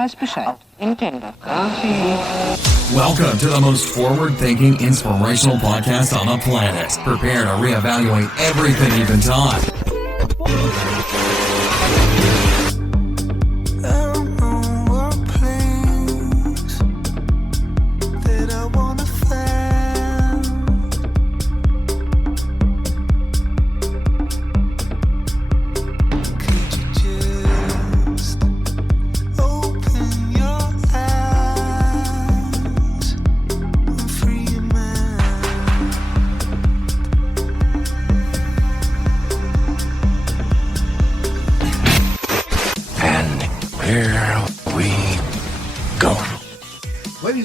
weiß Bescheid. Intendo. Welcome to the most forward-thinking, inspirational podcast on the planet. Prepare to reevaluate everything you've been taught.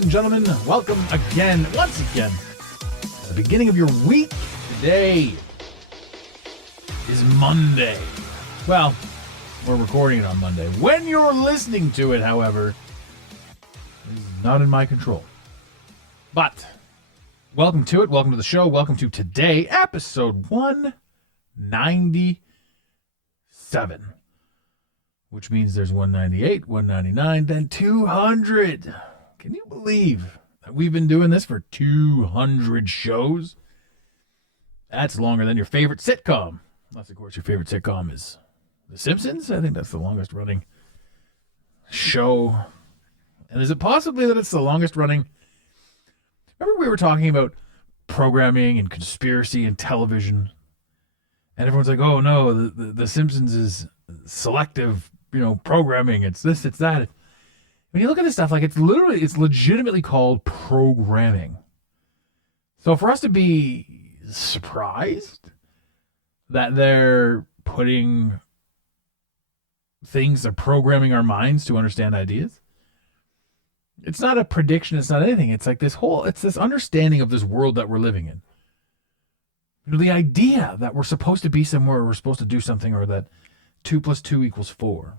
Gentlemen, welcome once again, at the beginning of your week. Today is Monday. Well, we're recording it on Monday. When you're listening to it, however, is not in my control. But, welcome to it. Welcome to the show. Welcome to today, episode 197. Which means there's 198, 199, then 200. Can you believe that we've been doing this for 200 shows? That's longer than your favorite sitcom. Unless, of course, your favorite sitcom is The Simpsons. I think that's the longest running show. And is it possibly that it's the longest running? Remember we were talking about programming and conspiracy and television? And everyone's like, oh no, the Simpsons is selective, programming. It's this, it's that. When you look at this stuff, it's legitimately called programming. So for us to be surprised that they're putting things, they're programming our minds to understand ideas, it's not a prediction, it's not anything. It's like it's this understanding of this world that we're living in. The idea that we're supposed to be somewhere, or we're supposed to do something, or that 2 + 2 = 4.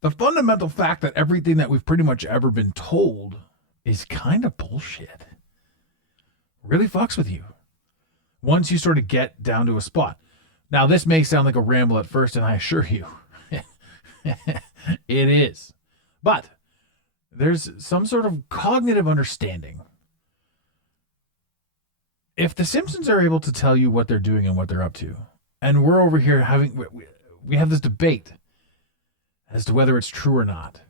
The fundamental fact that everything that we've pretty much ever been told is kind of bullshit really fucks with you once you sort of get down to a spot. Now, this may sound like a ramble at first, and I assure you, it is. But there's some sort of cognitive understanding. If the Simpsons are able to tell you what they're doing and what they're up to, and we're over here we have this debate as to whether it's true or not,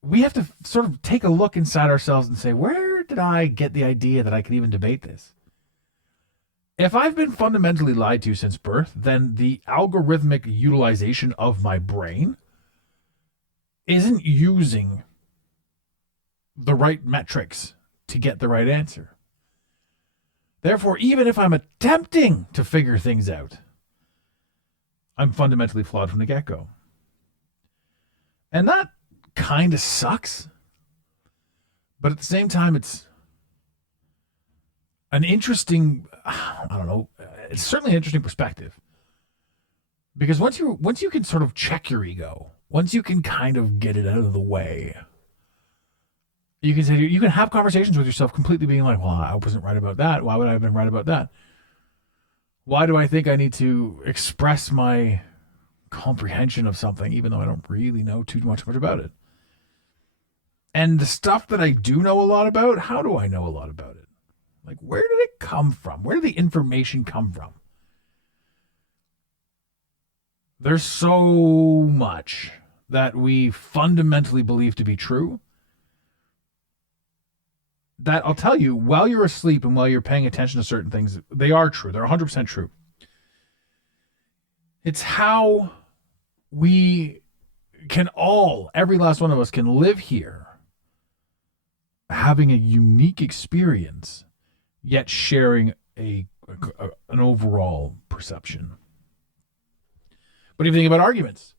we have to sort of take a look inside ourselves and say, where did I get the idea that I could even debate this? If I've been fundamentally lied to since birth, then the algorithmic utilization of my brain isn't using the right metrics to get the right answer. Therefore, even if I'm attempting to figure things out, I'm fundamentally flawed from the get-go. And that kind of sucks. But at the same time, it's an interesting, it's certainly an interesting perspective. Because once you can sort of check your ego, once you can kind of get it out of the way, you can have conversations with yourself completely being like, well, I wasn't right about that. Why would I have been right about that? Why do I think I need to express my comprehension of something even though I don't really know too much about it? And the stuff that I do know a lot about, how do I know a lot about it? Like, where did it come from? Where did the information come from? There's so much that we fundamentally believe to be true that I'll tell you, while you're asleep and while you're paying attention to certain things, they are true. They're 100% true. It's how we can every last one of us can live here having a unique experience, yet sharing an overall perception. But if you think about arguments,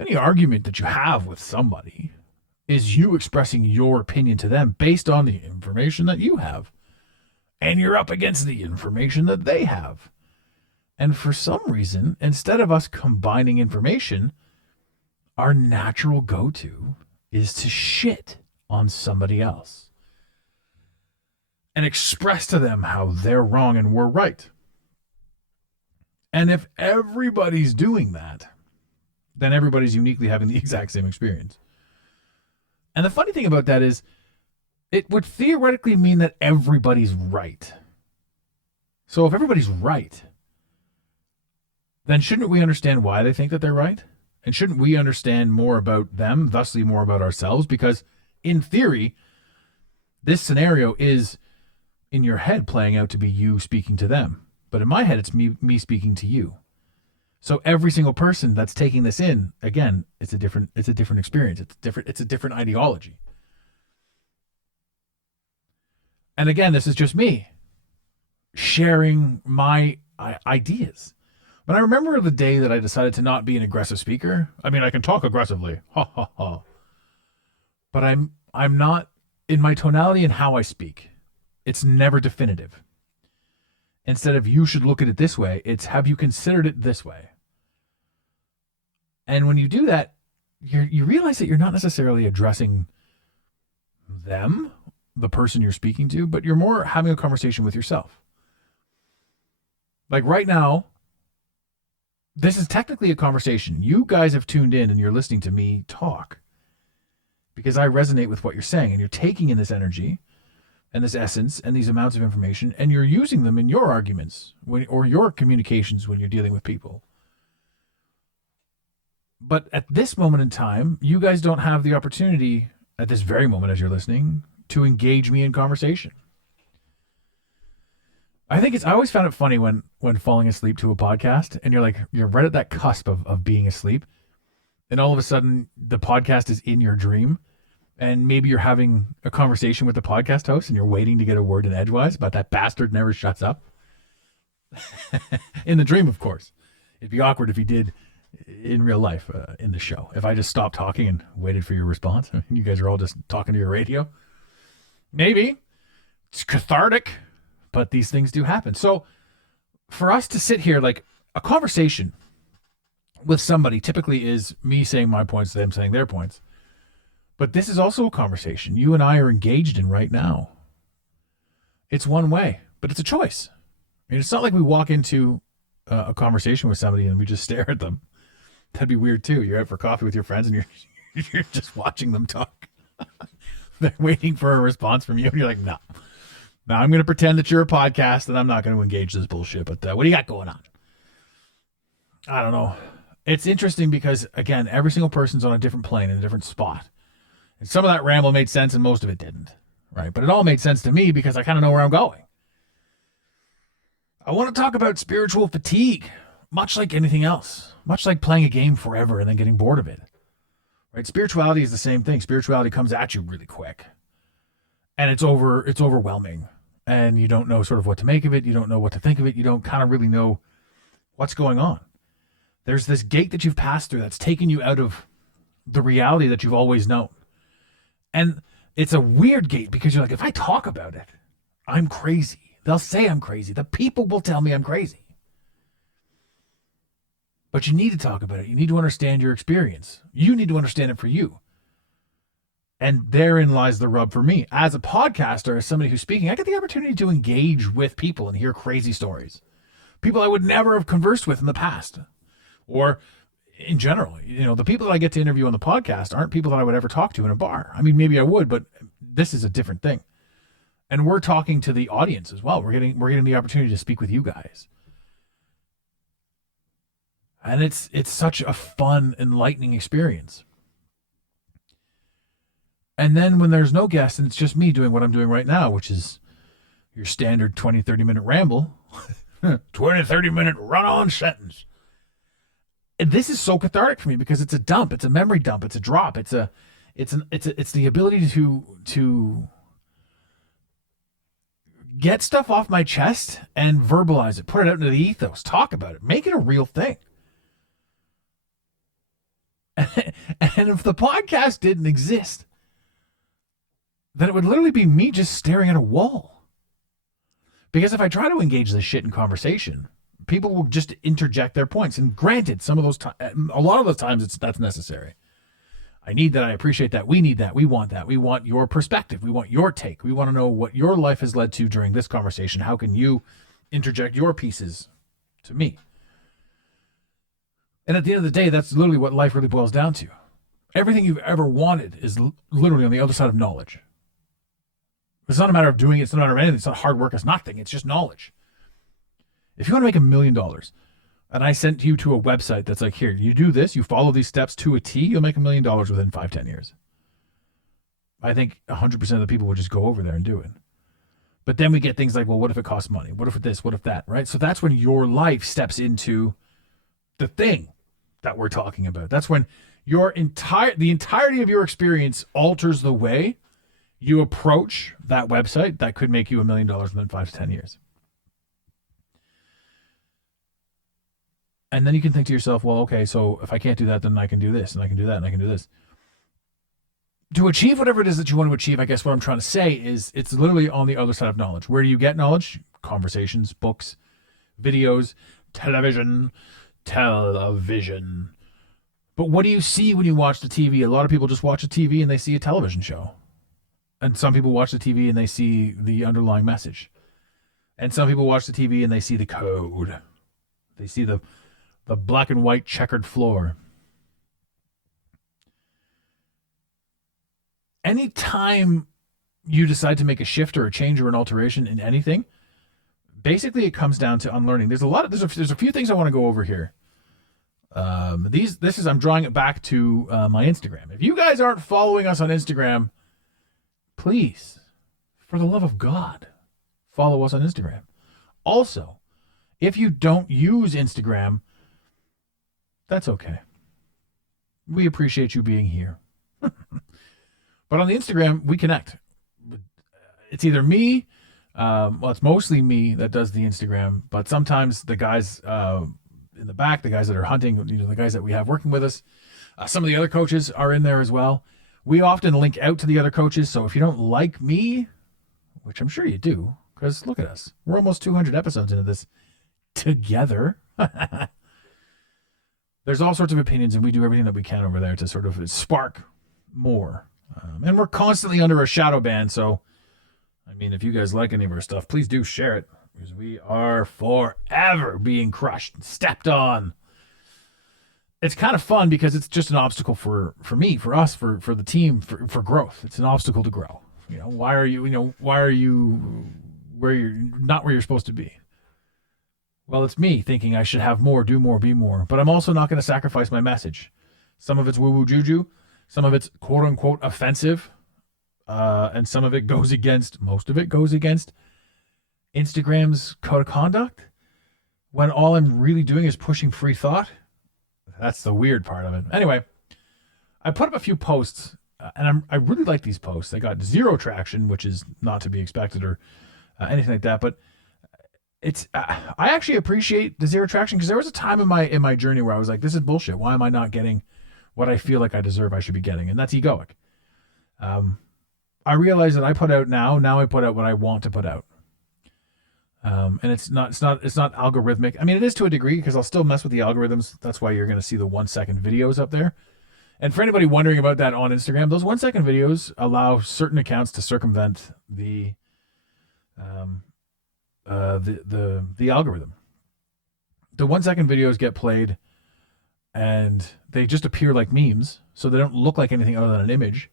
any argument that you have with somebody is you expressing your opinion to them based on the information that you have. And you're up against the information that they have. And for some reason, instead of us combining information, our natural go-to is to shit on somebody else and express to them how they're wrong and we're right. And if everybody's doing that, then everybody's uniquely having the exact same experience. And the funny thing about that is it would theoretically mean that everybody's right. So if everybody's right, then shouldn't we understand why they think that they're right? And shouldn't we understand more about them, thusly more about ourselves? Because in theory, this scenario is in your head playing out to be you speaking to them. But in my head, it's me speaking to you. So every single person that's taking this in, again, it's a different experience. It's a different ideology. And again, this is just me sharing my ideas. But I remember the day that I decided to not be an aggressive speaker. I mean, I can talk aggressively, ha ha ha. But I'm not in my tonality and how I speak. It's never definitive. Instead of you should look at it this way, it's have you considered it this way? And when you do that, you realize that you're not necessarily addressing them, the person you're speaking to, but you're more having a conversation with yourself. Like right now, this is technically a conversation. You guys have tuned in and you're listening to me talk because I resonate with what you're saying, and you're taking in this energy and this essence and these amounts of information, and you're using them in your arguments or your communications when you're dealing with people. But at this moment in time, you guys don't have the opportunity at this very moment as you're listening to engage me in conversation. I always found it funny when falling asleep to a podcast and you're right at that cusp of being asleep, and all of a sudden the podcast is in your dream, and maybe you're having a conversation with the podcast host and you're waiting to get a word in edgewise, but that bastard never shuts up. In the dream, of course. It'd be awkward if he did in real life, in the show. If I just stopped talking and waited for your response, you guys are all just talking to your radio. Maybe. It's cathartic, but these things do happen. So for us to sit here, like a conversation with somebody typically is me saying my points, them saying their points. But this is also a conversation you and I are engaged in right now. It's one way, but it's a choice. I mean, it's not like we walk into a conversation with somebody and we just stare at them. That'd be weird too. You're out for coffee with your friends and you're just watching them talk. They're waiting for a response from you, and you're like, no. Now I'm going to pretend that you're a podcast and I'm not going to engage this bullshit. But what do you got going on? I don't know. It's interesting because, again, every single person's on a different plane in a different spot. And some of that ramble made sense and most of it didn't. Right? But it all made sense to me because I kind of know where I'm going. I want to talk about spiritual fatigue, much like anything else. Much like playing a game forever and then getting bored of it. Right? Spirituality is the same thing. Spirituality comes at you really quick. And it's overwhelming. And you don't know sort of what to make of it. You don't know what to think of it. You don't kind of really know what's going on. There's this gate that you've passed through that's taken you out of the reality that you've always known. And it's a weird gate because you're like, if I talk about it, I'm crazy. They'll say I'm crazy. The people will tell me I'm crazy. But you need to talk about it. You need to understand your experience. You need to understand it for you. And therein lies the rub for me. As a podcaster, as somebody who's speaking, I get the opportunity to engage with people and hear crazy stories. People I would never have conversed with in the past. Or in general, the people that I get to interview on the podcast aren't people that I would ever talk to in a bar. I mean, maybe I would, but this is a different thing. And we're talking to the audience as well. We're getting the opportunity to speak with you guys. And it's such a fun, enlightening experience. And then when there's no guest and it's just me doing what I'm doing right now, which is your standard 20, 30-minute ramble, 20, 30-minute run-on sentence. And this is so cathartic for me because it's a dump. It's a memory dump. It's a drop. It's the ability to get stuff off my chest and verbalize it, put it out into the ethos, talk about it, make it a real thing. And if the podcast didn't exist, then it would literally be me just staring at a wall. Because if I try to engage this shit in conversation, people will just interject their points. And granted, a lot of those times that's necessary. I need that. I appreciate that. We need that. We want that. We want your perspective. We want your take. We want to know what your life has led to during this conversation. How can you interject your pieces to me? And at the end of the day, that's literally what life really boils down to. Everything you've ever wanted is literally on the other side of knowledge. It's not a matter of doing it. It's not a matter of anything. It's not hard work. It's nothing. It's just knowledge. If you want to make $1 million and I sent you to a website that's like, here, you do this, you follow these steps to a T, you'll make $1 million within 5-10 years. I think 100% of the people would just go over there and do it. But then we get things like, well, what if it costs money? What if this? What if that? Right? So that's when your life steps into the thing that we're talking about. That's when the entirety of your experience alters the way you approach that website that could make you $1 million within 5 to 10 years. And then you can think to yourself, well, okay, so if I can't do that, then I can do this, and I can do that, and I can do this. To achieve whatever it is that you want to achieve, I guess what I'm trying to say is it's literally on the other side of knowledge. Where do you get knowledge? Conversations, books, videos, television. But what do you see when you watch the TV? A lot of people just watch the TV and they see a television show. And some people watch the TV and they see the underlying message. And some people watch the TV and they see the code. They see the black and white checkered floor. Anytime you decide to make a shift or a change or an alteration in anything, basically it comes down to unlearning. There's a few things I want to go over here. I'm drawing it back to my Instagram. If you guys aren't following us on Instagram, please, for the love of God, follow us on Instagram. Also, if you don't use Instagram, that's okay. We appreciate you being here. But on the Instagram, we connect. It's either me, it's mostly me that does the Instagram, but sometimes the guys in the back, the guys that are hunting, the guys that we have working with us, some of the other coaches are in there as well. We often link out to the other coaches, so if you don't like me, which I'm sure you do, because look at us. We're almost 200 episodes into this together. There's all sorts of opinions, and we do everything that we can over there to sort of spark more. And we're constantly under a shadow ban, so, I mean, if you guys like any of our stuff, please do share it, because we are forever being crushed, stepped on. It's kind of fun because it's just an obstacle for me, for us, for the team, for growth. It's an obstacle to grow. Why are you where you're not where you're supposed to be? Well, it's me thinking I should have more, do more, be more, but I'm also not going to sacrifice my message. Some of it's woo-woo juju. Some of it's quote-unquote offensive, and most of it goes against Instagram's code of conduct, when all I'm really doing is pushing free thought. That's the weird part of it. Anyway, I put up a few posts, and I really like these posts. They got zero traction, which is not to be expected or anything like that, but I actually appreciate the zero traction, because there was a time in my journey where I was like, this is bullshit. Why am I not getting what I feel like I deserve I should be getting? And that's egoic. I realize that I put out now I put out what I want to put out. And it's not algorithmic. I mean, it is to a degree, because I'll still mess with the algorithms. That's why you're going to see the 1-second videos up there. And for anybody wondering about that on Instagram, those 1-second videos allow certain accounts to circumvent the algorithm. The 1-second videos get played and they just appear like memes, so they don't look like anything other than an image.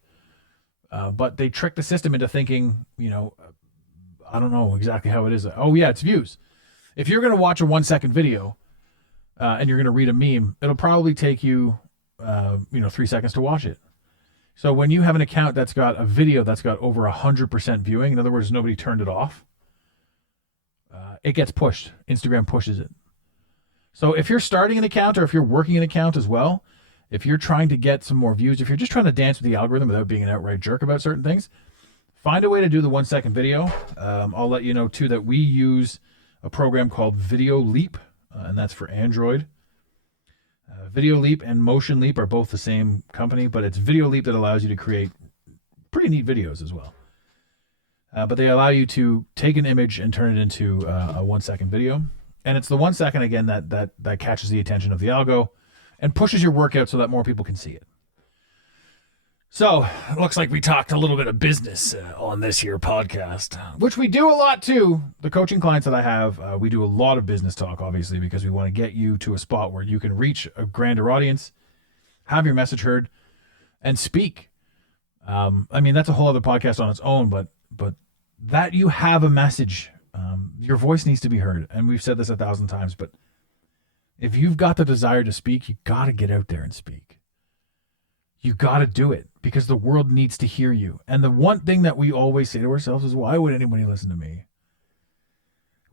But they trick the system into thinking, I don't know exactly how it is. Oh yeah, it's views. If you're going to watch a 1-second video and you're going to read a meme, it'll probably take you, 3 seconds to watch it. So when you have an account that's got a video that's got over 100% viewing, in other words, nobody turned it off, it gets pushed. Instagram pushes it. So if you're starting an account, or if you're working an account as well, if you're trying to get some more views, if you're just trying to dance with the algorithm without being an outright jerk about certain things, find a way to do the 1-second video. I'll let you know too that we use a program called Video Leap, and that's for Android. Video Leap and Motion Leap are both the same company, but it's Video Leap that allows you to create pretty neat videos as well. But they allow you to take an image and turn it into a 1-second video. And it's the 1 second, again, that catches the attention of the algo and pushes your workout so that more people can see it. So, it looks like we talked a little bit of business on this here podcast, which we do a lot too. The coaching clients that I have, we do a lot of business talk, obviously, because we want to get you to a spot where you can reach a grander audience, have your message heard, and speak. I mean, that's a whole other podcast on its own, but that you have a message, your voice needs to be heard. And we've said this 1,000 times, but if you've got the desire to speak, you got to get out there and speak. You got to do it because the world needs to hear you. And the one thing that we always say to ourselves is, why would anybody listen to me?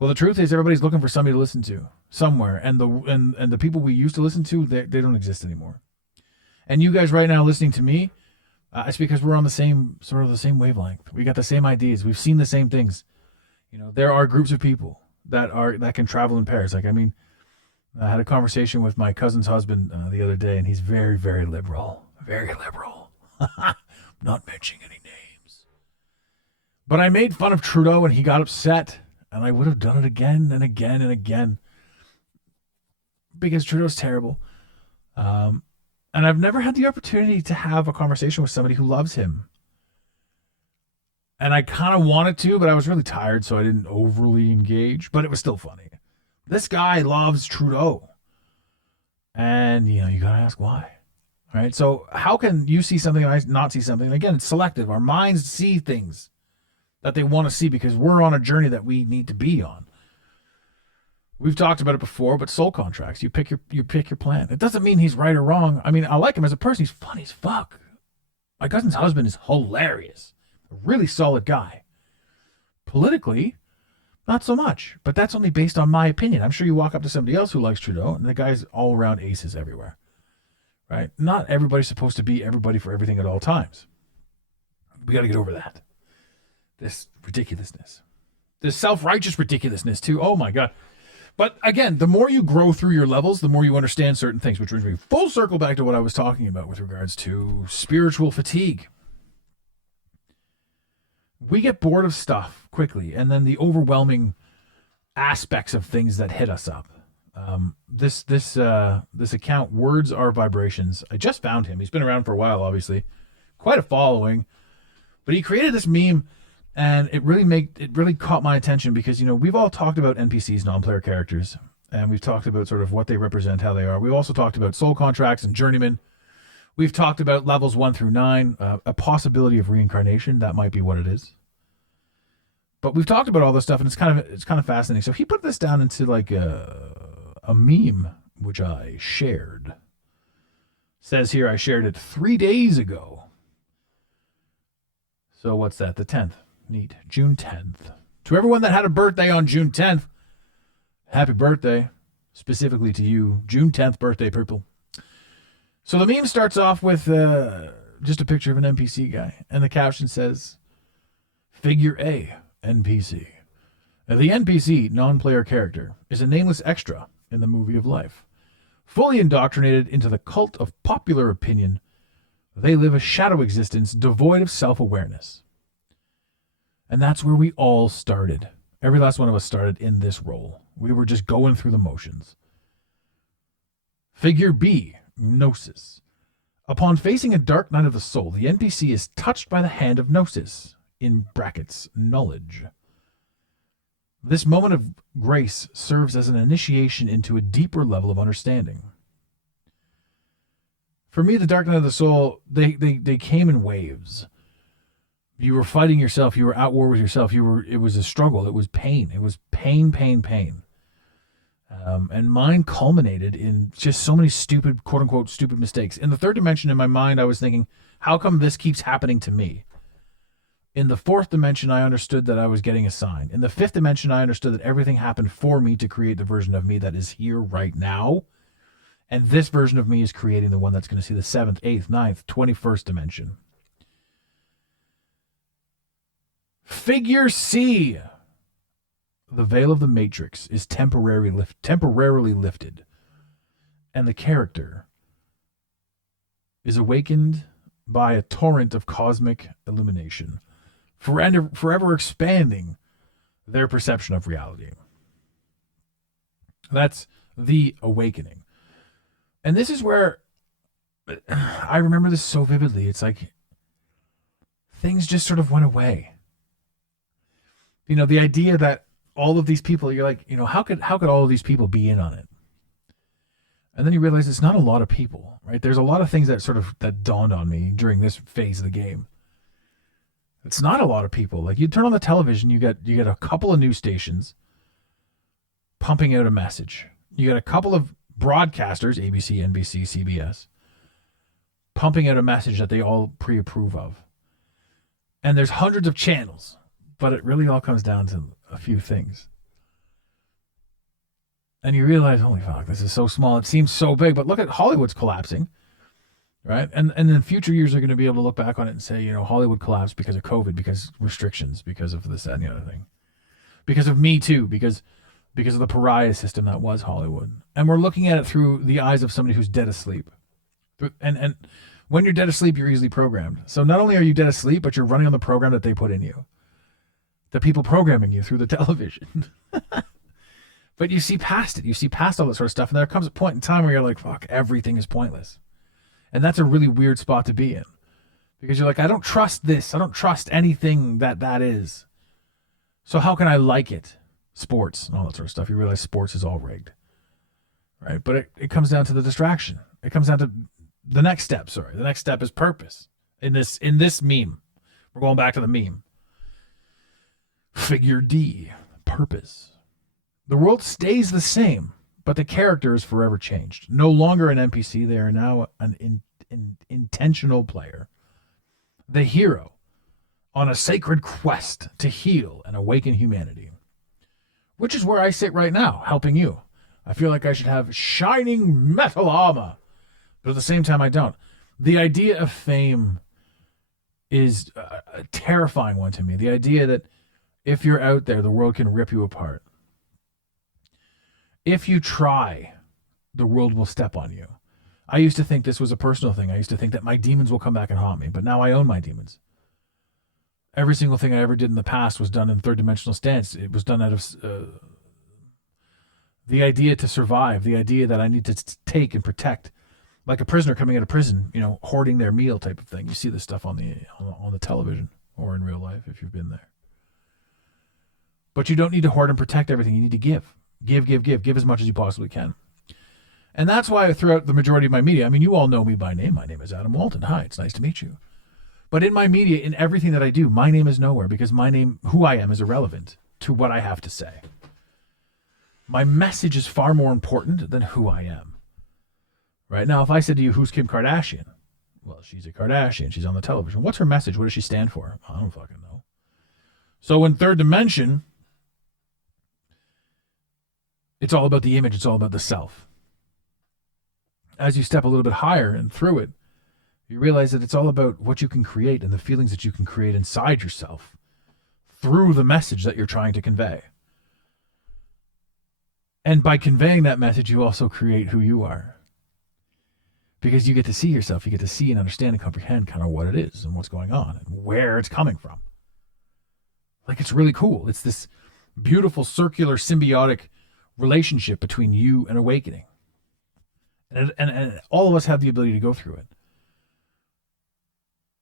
Well, the truth is everybody's looking for somebody to listen to somewhere. And the people we used to listen to, they don't exist anymore. And you guys right now listening to me, it's because we're on the same wavelength. We got the same ideas. We've seen the same things. You know, there are groups of people that can travel in pairs. Like, I mean, I had a conversation with my cousin's husband the other day, and he's very, very liberal. Very liberal. Not mentioning any names. But I made fun of Trudeau, and he got upset. And I would have done it again and again and again. Because Trudeau's terrible. And I've never had the opportunity to have a conversation with somebody who loves him. And I kind of wanted to, but I was really tired, so I didn't overly engage. But it was still funny. This guy loves Trudeau. And, you know, you got to ask why. All right, so how can you see something and I not see something? And again, it's selective. Our minds see things that they want to see because we're on a journey that we need to be on. We've talked about it before, but soul contracts. You pick your plan. It doesn't mean he's right or wrong. I mean, I like him as a person. He's funny as fuck. My cousin's husband is hilarious. A really solid guy. Politically, not so much. But that's only based on my opinion. I'm sure you walk up to somebody else who likes Trudeau, and the guy's all around aces everywhere. Right? Not everybody's supposed to be everybody for everything at all times. We got to get over that. This ridiculousness. This self-righteous ridiculousness, too. Oh, my God. But, again, the more you grow through your levels, the more you understand certain things, which brings me full circle back to what I was talking about with regards to spiritual fatigue. We get bored of stuff quickly, and then the overwhelming aspects of things that hit us up. This account, Words Are Vibrations. I just found him. He's been around for a while, obviously. Quite a following. But he created this meme, and it really caught my attention because, you know, we've all talked about NPCs, non-player characters, and we've talked about sort of what they represent, how they are. We've also talked about soul contracts and journeymen. We've talked about levels 1 through 9, a possibility of reincarnation. That might be what it is. But we've talked about all this stuff, and it's kind of fascinating. So he put this down into like a meme, which I shared. Says here I shared it 3 days ago. So what's that? The 10th. Neat. June 10th. To everyone that had a birthday on June 10th, happy birthday. Specifically to you. June 10th birthday, people. So the meme starts off with just a picture of an NPC guy. And the caption says, Figure A, NPC. The NPC, non-player character, is a nameless extra in the movie of life. Fully indoctrinated into the cult of popular opinion, they live a shadow existence devoid of self-awareness. And that's where we all started. Every last one of us started in this role. We were just going through the motions. Figure B, Gnosis. Upon facing a dark night of the soul, the NPC is touched by the hand of Gnosis, in brackets, knowledge. This moment of grace serves as an initiation into a deeper level of understanding. For me, the dark night of the soul, they came in waves. You were fighting yourself. You were at war with yourself. It was a struggle. It was pain. It was pain. And mine culminated in just so many stupid, quote unquote, stupid mistakes. In the third dimension, in my mind, I was thinking, how come this keeps happening to me? In the fourth dimension, I understood that I was getting a sign. In the fifth dimension, I understood that everything happened for me to create the version of me that is here right now. And this version of me is creating the one that's going to see the 7th, 8th, 9th, 21st dimension. Figure C. The veil of the matrix is temporarily lifted. And the character is awakened by a torrent of cosmic illumination, forever expanding their perception of reality. That's the awakening. And this is where I remember this so vividly. It's like things just sort of went away. The idea that all of these people, you're like, how could all of these people be in on it? And then you realize it's not a lot of people, right? There's a lot of things that dawned on me during this phase of the game. It's not a lot of people. Like, you turn on the television, you get a couple of news stations pumping out a message. You got a couple of broadcasters, ABC, NBC, CBS, pumping out a message that they all pre-approve of. And there's hundreds of channels, but it really all comes down to a few things. And you realize, holy fuck, this is so small. It seems so big, but look at Hollywood's collapsing, right? And in future years, they're going to be able to look back on it and say, Hollywood collapsed because of COVID, because restrictions, because of this, that, and the other thing. Because of Me Too, because of the pariah system that was Hollywood. And we're looking at it through the eyes of somebody who's dead asleep. And when you're dead asleep, you're easily programmed. So not only are you dead asleep, but you're running on the program that they put in you. The people programming you through the television. But you see past it. You see past all that sort of stuff. And there comes a point in time where you're like, fuck, everything is pointless. And that's a really weird spot to be in. Because you're like, I don't trust this. I don't trust anything that is. So how can I like it? Sports and all that sort of stuff. You realize sports is all rigged. Right? But it comes down to the distraction. It comes down to the next step. Sorry. The next step is purpose. In this meme. We're going back to the meme. Figure D. Purpose. The world stays the same, but the character is forever changed. No longer an NPC, they are now an intentional player. The hero on a sacred quest to heal and awaken humanity. Which is where I sit right now, helping you. I feel like I should have shining metal armor, but at the same time I don't. The idea of fame is a terrifying one to me. The idea that if you're out there, the world can rip you apart. If you try, the world will step on you. I used to think this was a personal thing. I used to think that my demons will come back and haunt me, but now I own my demons. Every single thing I ever did in the past was done in third dimensional stance. It was done out of the idea to survive, the idea that I need to take and protect, like a prisoner coming out of prison, hoarding their meal type of thing. You see this stuff on the television or in real life if you've been there. But you don't need to hoard and protect everything. You need to give. Give as much as you possibly can. And that's why throughout the majority of my media, you all know me by name. My name is Adam Walton. Hi, it's nice to meet you. But in my media, in everything that I do, my name is nowhere because my name, who I am, is irrelevant to what I have to say. My message is far more important than who I am. Right now, if I said to you, who's Kim Kardashian? Well, she's a Kardashian. She's on the television. What's her message? What does she stand for? I don't fucking know. So in third dimension, it's all about the image. It's all about the self. As you step a little bit higher and through it, you realize that it's all about what you can create and the feelings that you can create inside yourself through the message that you're trying to convey. And by conveying that message, you also create who you are. Because you get to see yourself. You get to see and understand and comprehend kind of what it is and what's going on and where it's coming from. Like, it's really cool. It's this beautiful, circular, symbiotic relationship between you and awakening. And all of us have the ability to go through it.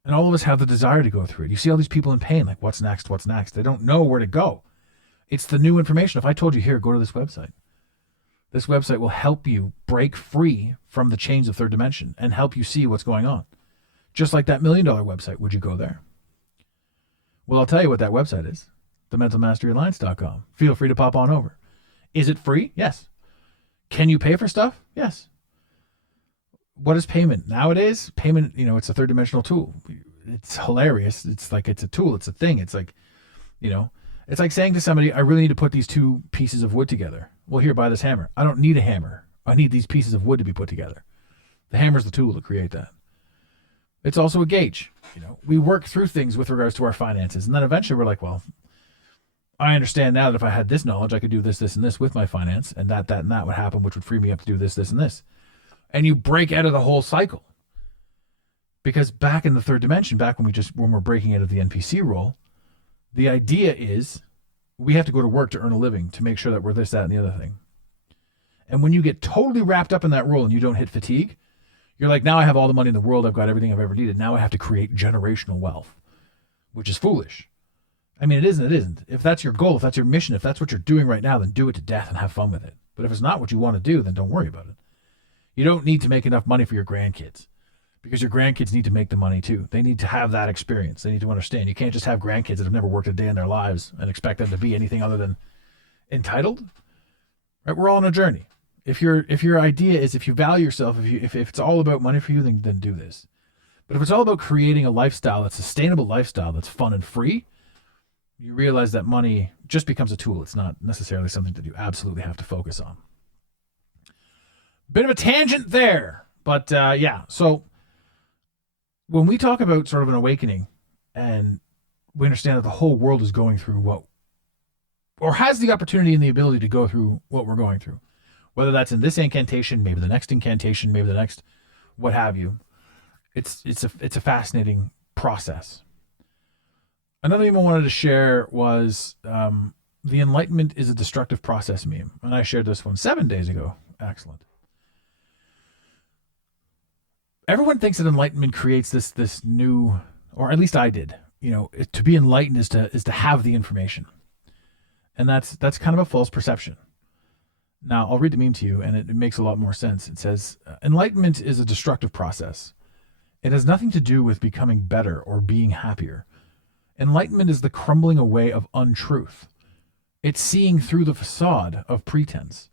And all of us have the desire to go through it. You see all these people in pain, like, what's next? What's next? They don't know where to go. It's the new information. If I told you, here, go to this website. This website will help you break free from the chains of third dimension and help you see what's going on. Just like that $1 million website. Would you go there? Well, I'll tell you what that website is. TheMentalMasteryAlliance.com. Feel free to pop on over. Is it free? Yes. Can you pay for stuff? Yes. What is payment? Nowadays, payment, it's a third dimensional tool. It's hilarious. It's like, it's a tool. It's a thing. It's like, it's like saying to somebody, I really need to put these two pieces of wood together. Well, here, buy this hammer. I don't need a hammer. I need these pieces of wood to be put together. The hammer's the tool to create that. It's also a gauge. We work through things with regards to our finances. And then eventually we're like, well, I understand now that if I had this knowledge, I could do this, and this with my finance, and that would happen, which would free me up to do this, and this. And you break out of the whole cycle. Because back in the third dimension, back when we're breaking out of the NPC role, the idea is we have to go to work to earn a living to make sure that we're this, that, and the other thing. And when you get totally wrapped up in that role and you don't hit fatigue, you're like, now I have all the money in the world. I've got everything I've ever needed. Now I have to create generational wealth. which is foolish. I mean, it isn't, it isn't. If that's your goal, if that's your mission, if that's what you're doing right now, then do it to death and have fun with it. But if it's not what you want to do, then don't worry about it. You don't need to make enough money for your grandkids, because your grandkids need to make the money too. They need to have that experience. They need to understand. You can't just have grandkids that have never worked a day in their lives and expect them to be anything other than entitled. Right? We're all on a journey. If your idea is, if you value yourself, if it's all about money for you, then do this. But if it's all about creating a lifestyle, that's a sustainable lifestyle, that's fun and free, you realize that money just becomes a tool. It's not necessarily something that you absolutely have to focus on. Bit of a tangent there, but yeah. So when we talk about sort of an awakening, and we understand that the whole world is going through what, or has the opportunity and the ability to go through what we're going through, whether that's in this incantation, maybe the next incantation, maybe the next what have you, it's a fascinating process. Another meme I wanted to share was the Enlightenment is a destructive process meme. And I shared this one 7 days ago. Excellent. Everyone thinks that enlightenment creates this new, or at least I did, to be enlightened is to have the information. And that's kind of a false perception. Now, I'll read the meme to you, and it makes a lot more sense. It says, enlightenment is a destructive process. It has nothing to do with becoming better or being happier. Enlightenment is the crumbling away of untruth. It's seeing through the facade of pretense.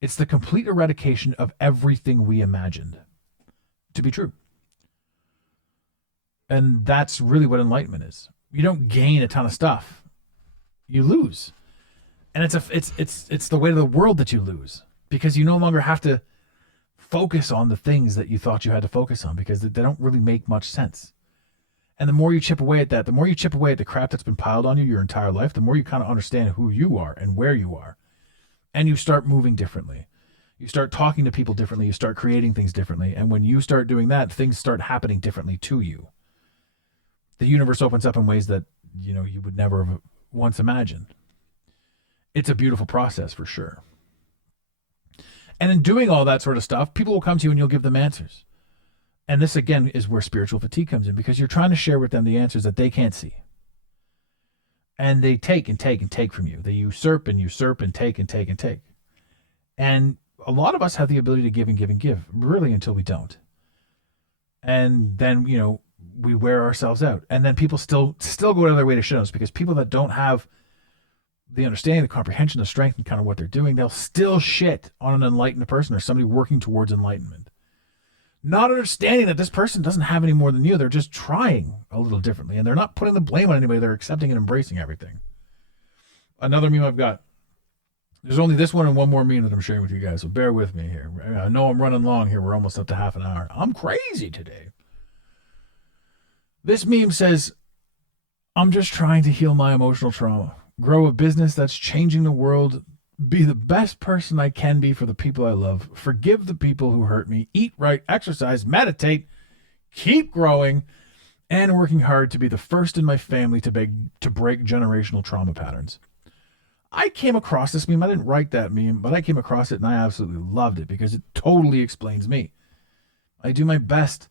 It's the complete eradication of everything we imagined to be true. And that's really what enlightenment is. You don't gain a ton of stuff. You lose. And it's the way of the world that you lose, because you no longer have to focus on the things that you thought you had to focus on, because they don't really make much sense. And the more you chip away at that, the more you chip away at the crap that's been piled on you your entire life, the more you kind of understand who you are and where you are. And you start moving differently. You start talking to people differently. You start creating things differently. And when you start doing that, things start happening differently to you. The universe opens up in ways that, you would never have once imagined. It's a beautiful process for sure. And in doing all that sort of stuff, people will come to you and you'll give them answers. And this, again, is where spiritual fatigue comes in, because you're trying to share with them the answers that they can't see. And they take and take and take from you. They usurp and usurp and take and take and take. And a lot of us have the ability to give and give and give, really, until we don't. And then, we wear ourselves out. And then people still go out of their way to shit on us, because people that don't have the understanding, the comprehension, the strength, and kind of what they're doing, they'll still shit on an enlightened person or somebody working towards enlightenment. Not understanding that this person doesn't have any more than you. They're just trying a little differently. And they're not putting the blame on anybody. They're accepting and embracing everything. Another meme I've got. There's only this one and one more meme that I'm sharing with you guys, so bear with me here. I know I'm running long here. We're almost up to half an hour. I'm crazy today. This meme says, I'm just trying to heal my emotional trauma, grow a business that's changing the world, be the best person I can be for the people I love, forgive the people who hurt me, eat right, exercise, meditate, keep growing, and working hard to be the first in my family to break generational trauma patterns. I came across this meme. I didn't write that meme, but I came across it and I absolutely loved it, because it totally explains me. I do my best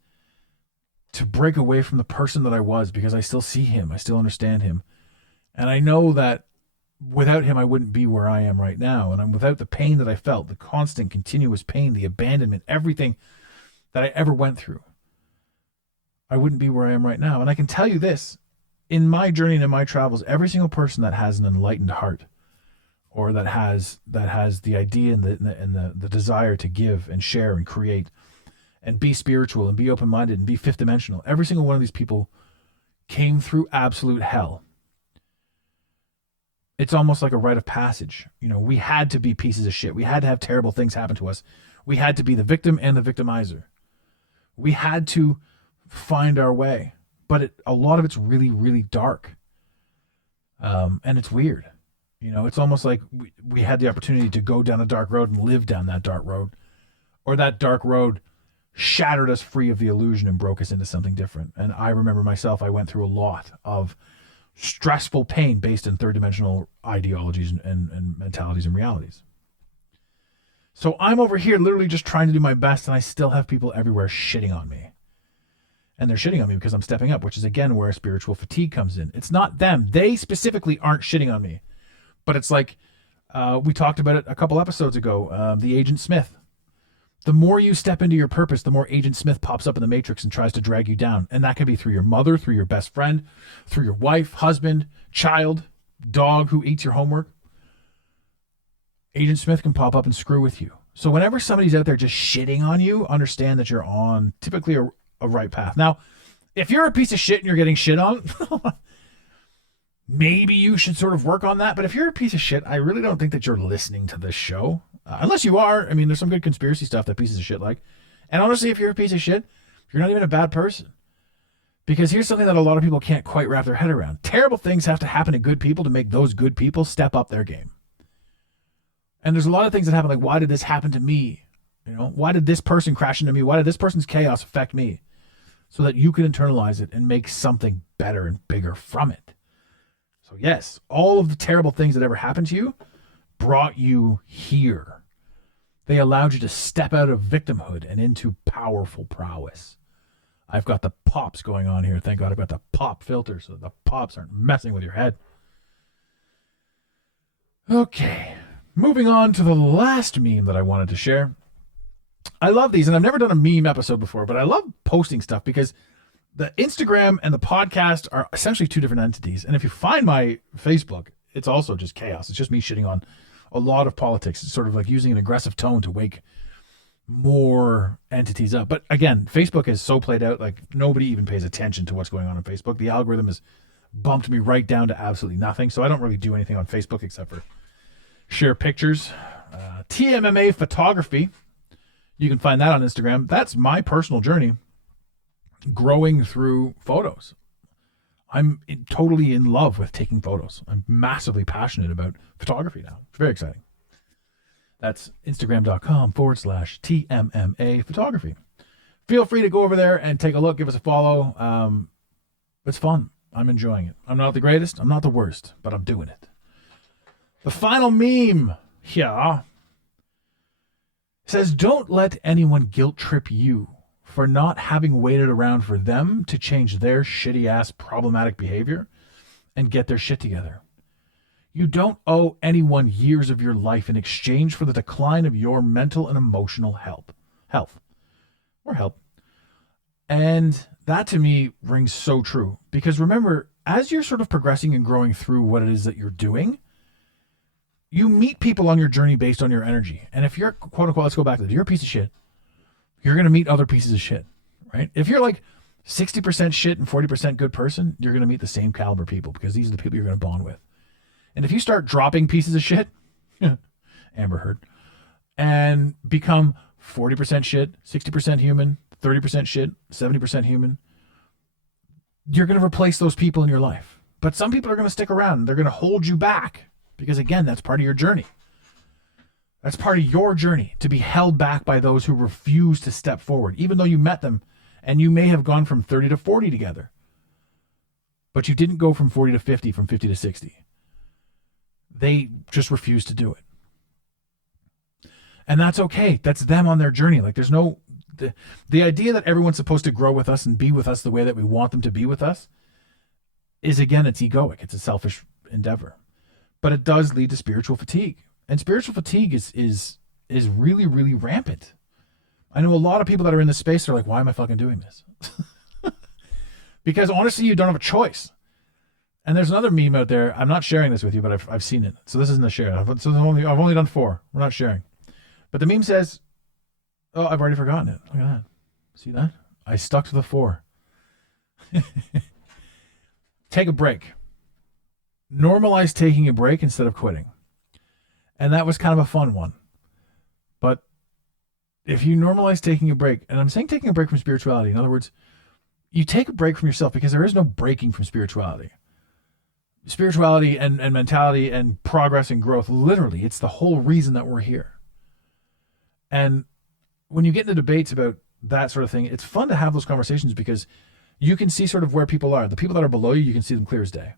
to break away from the person that I was, because I still see him. I still understand him. And I know that without him, I wouldn't be where I am right now. And I'm without the pain that I felt, the constant, continuous pain, the abandonment, everything that I ever went through, I wouldn't be where I am right now. And I can tell you this, in my journey and in my travels, every single person that has an enlightened heart, or that has the idea and the desire to give and share and create and be spiritual and be open-minded and be fifth dimensional, every single one of these people came through absolute hell. It's almost like a rite of passage. We had to be pieces of shit. We had to have terrible things happen to us. We had to be the victim and the victimizer. We had to find our way. But a lot of it's really, really dark. And it's weird. It's almost like we had the opportunity to go down a dark road and live down that dark road. Or that dark road shattered us free of the illusion and broke us into something different. And I remember myself, I went through a lot of stressful pain based in third dimensional ideologies and mentalities and realities. So I'm over here literally just trying to do my best, and I still have people everywhere shitting on me. and they're shitting on me because I'm stepping up, which is again where spiritual fatigue comes in. It's not them. They specifically aren't shitting on me, but it's like we talked about it a couple episodes ago, the Agent Smith. The more you step into your purpose, the more Agent Smith pops up in the Matrix and tries to drag you down. And that could be through your mother, through your best friend, through your wife, husband, child, dog who eats your homework. Agent Smith can pop up and screw with you. So whenever somebody's out there just shitting on you, understand that you're on typically a right path. Now, if you're a piece of shit and you're getting shit on, maybe you should sort of work on that. But if you're a piece of shit, I really don't think that you're listening to this show. Unless you are. I mean, there's some good conspiracy stuff that pieces of shit like. And honestly, if you're a piece of shit, you're not even a bad person. Because here's something that a lot of people can't quite wrap their head around. Terrible things have to happen to good people to make those good people step up their game. And there's a lot of things that happen, like, why did this happen to me? You know, why did this person crash into me? Why did this person's chaos affect me? So that you can internalize it and make something better and bigger from it. So yes, all of the terrible things that ever happened to you brought you here. They allowed you to step out of victimhood and into powerful prowess. I've got the pops going on here. Thank God I've got the pop filter so the pops aren't messing with your head. Okay, moving on to the last meme that I wanted to share. I love these, and I've never done a meme episode before, but I love posting stuff because the Instagram and the podcast are essentially two different entities. And if you find my Facebook, it's also just chaos. It's just me shitting on a lot of politics. It's sort of like using an aggressive tone to wake more entities up. But again, Facebook is so played out, like nobody even pays attention to what's going on Facebook. The algorithm has bumped me right down to absolutely nothing. So I don't really do anything on Facebook except for share pictures. TMMA photography. You can find that on Instagram. That's my personal journey growing through photos. I'm totally in love with taking photos. I'm massively passionate about photography now. It's very exciting. That's Instagram.com/TMMA photography. Feel free to go over there and take a look. Give us a follow. It's fun. I'm enjoying it. I'm not the greatest. I'm not the worst, but I'm doing it. The final meme here says, don't let anyone guilt trip you for not having waited around for them to change their shitty ass problematic behavior and get their shit together. You don't owe anyone years of your life in exchange for the decline of your mental and emotional health. And that to me rings so true, because remember, as you're sort of progressing and growing through what it is that you're doing, you meet people on your journey based on your energy. And if you're, quote unquote, let's go back to this, you're a piece of shit, you're going to meet other pieces of shit, right? If you're like 60% shit and 40% good person, you're going to meet the same caliber people, because these are the people you're going to bond with. And if you start dropping pieces of shit, Amber Heard, and become 40% shit, 60% human, 30% shit, 70% human, you're going to replace those people in your life. But some people are going to stick around. They're going to hold you back, because again, that's part of your journey. That's part of your journey, to be held back by those who refuse to step forward, even though you met them and you may have gone from 30 to 40 together. But you didn't go from 40 to 50, from 50 to 60. They just refuse to do it. And that's okay. That's them on their journey. Like, there's no... The idea that everyone's supposed to grow with us and be with us the way that we want them to be with us is, again, it's egoic. It's a selfish endeavor. But it does lead to spiritual fatigue. And spiritual fatigue is really, really rampant. I know a lot of people that are in this space are like, why am I fucking doing this? Because honestly, you don't have a choice. And there's another meme out there. I'm not sharing this with you, but I've seen it. So this isn't a share. I've only done 4. We're not sharing. But the meme says, oh, I've already forgotten it. Look at that. See that? I stuck to the 4. Take a break. Normalize taking a break instead of quitting. And that was kind of a fun one. But if you normalize taking a break, and I'm saying taking a break from spirituality, in other words, you take a break from yourself, because there is no breaking from spirituality. Spirituality and mentality and progress and growth, literally, it's the whole reason that we're here. And when you get into debates about that sort of thing, it's fun to have those conversations, because you can see sort of where people are. The people that are below you, you can see them clear as day.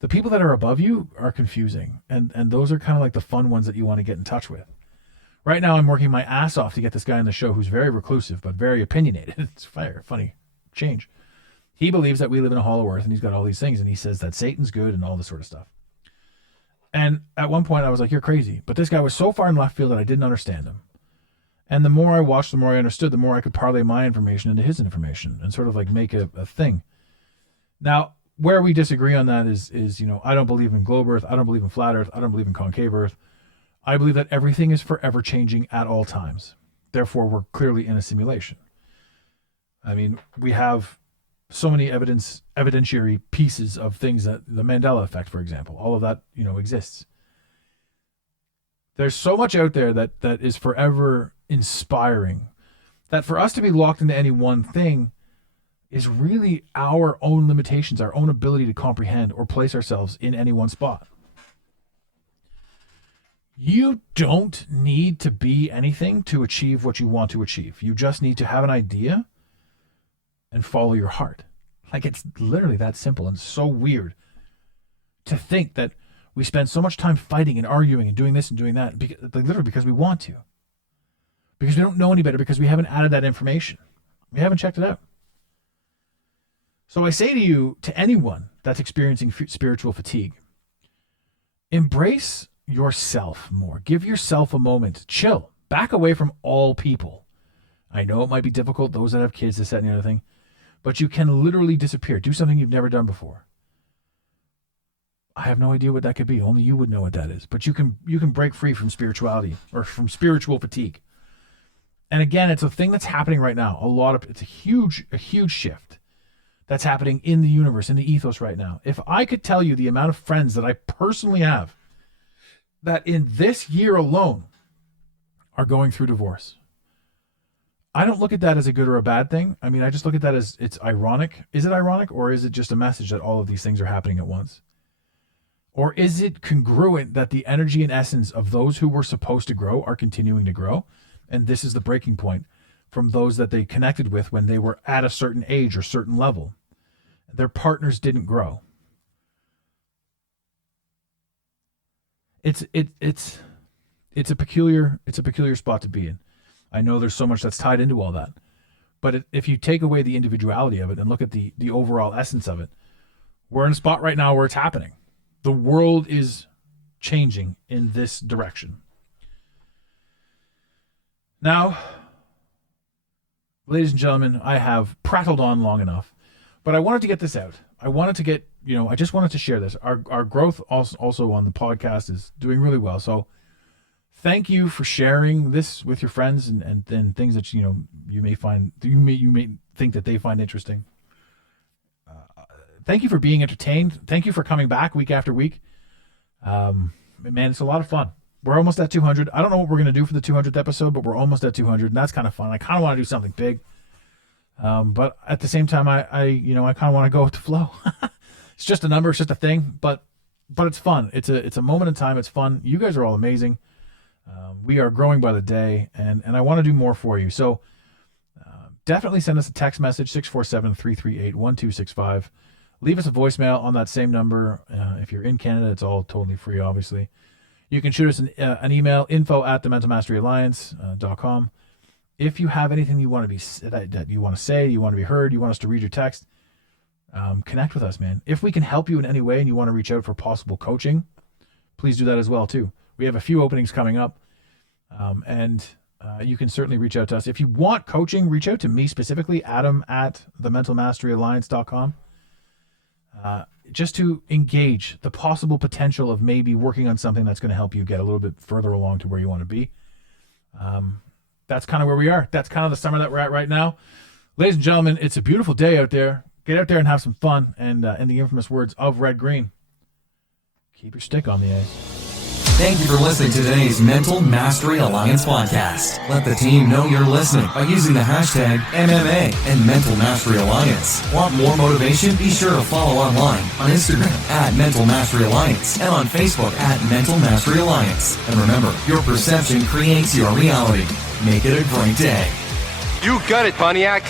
The people that are above you are confusing. And those are kind of like the fun ones that you want to get in touch with. Right now, I'm working my ass off to get this guy on the show who's very reclusive, but very opinionated. It's funny change. He believes that we live in a hollow earth, and he's got all these things, and he says that Satan's good and all this sort of stuff. And at one point I was like, you're crazy. But this guy was so far in left field that I didn't understand him. And the more I watched, the more I understood, the more I could parlay my information into his information and sort of like make a thing. Now, where we disagree on that is, I don't believe in globe earth. I don't believe in flat earth. I don't believe in concave earth. I believe that everything is forever changing at all times. Therefore, we're clearly in a simulation. I mean, we have so many evidentiary pieces of things that the Mandela effect, for example, all of that, exists. There's so much out there that is forever inspiring, that for us to be locked into any one thing is really our own limitations, our own ability to comprehend or place ourselves in any one spot. You don't need to be anything to achieve what you want to achieve. You just need to have an idea and follow your heart. Like, it's literally that simple, and so weird to think that we spend so much time fighting and arguing and doing this and doing that, literally because we want to. Because we don't know any better, because we haven't added that information. We haven't checked it out. So I say to you, to anyone that's experiencing spiritual fatigue, embrace yourself more. Give yourself a moment. Chill. Back away from all people. I know it might be difficult, those that have kids, this, that, and the other thing, but you can literally disappear. Do something you've never done before. I have no idea what that could be. Only you would know what that is. But you can break free from spirituality or from spiritual fatigue. And again, it's a thing that's happening right now. It's a huge shift that's happening in the universe, in the ethos right now. If I could tell you the amount of friends that I personally have that in this year alone are going through divorce, I don't look at that as a good or a bad thing. I mean, I just look at that as it's ironic. Is it ironic, or is it just a message that all of these things are happening at once? Or is it congruent that the energy and essence of those who were supposed to grow are continuing to grow? And this is the breaking point from those that they connected with when they were at a certain age or certain level. Their partners didn't grow. It's a peculiar spot to be in. I know there's so much that's tied into all that. But if you take away the individuality of it and look at the overall essence of it, we're in a spot right now where it's happening. The world is changing in this direction. Now, ladies and gentlemen, I have prattled on long enough, but I wanted to get this out. I wanted to get, I just wanted to share this. Our growth also on the podcast is doing really well. So thank you for sharing this with your friends and things that, you may find, you may think that they find interesting. Thank you for being entertained. Thank you for coming back week after week. Man, it's a lot of fun. We're almost at 200. I don't know what we're going to do for the 200th episode, but we're almost at 200, and that's kind of fun. I kind of want to do something big. But at the same time, I kind of want to go with the flow. It's just a number. It's just a thing, but it's fun. It's a moment in time. It's fun. You guys are all amazing. We are growing by the day, and I want to do more for you. So definitely send us a text message, 647-338-1265. Leave us a voicemail on that same number. If you're in Canada, it's all totally free, obviously. You can shoot us an email, info@thementalmasteryalliance.com. If you have anything you want to that you want to say, you want to be heard, you want us to read your text, connect with us, man. If we can help you in any way and you want to reach out for possible coaching, please do that as well, too. We have a few openings coming up, and you can certainly reach out to us. If you want coaching, reach out to me specifically, Adam@thementalmasteryalliance.com. Just to engage the possible potential of maybe working on something that's going to help you get a little bit further along to where you want to be. That's kind of where we are. That's kind of the summer that we're at right now. Ladies and gentlemen, it's a beautiful day out there. Get out there and have some fun. And in the infamous words of Red Green, keep your stick on the ice. Thank you for listening to today's Mental Mastery Alliance podcast. Let the team know you're listening by using the hashtag MMA and Mental Mastery Alliance. Want more motivation? Be sure to follow online on Instagram @Mental Mastery Alliance and on Facebook @Mental Mastery Alliance. And remember, your perception creates your reality. Make it a great day. You got it, Pontiac.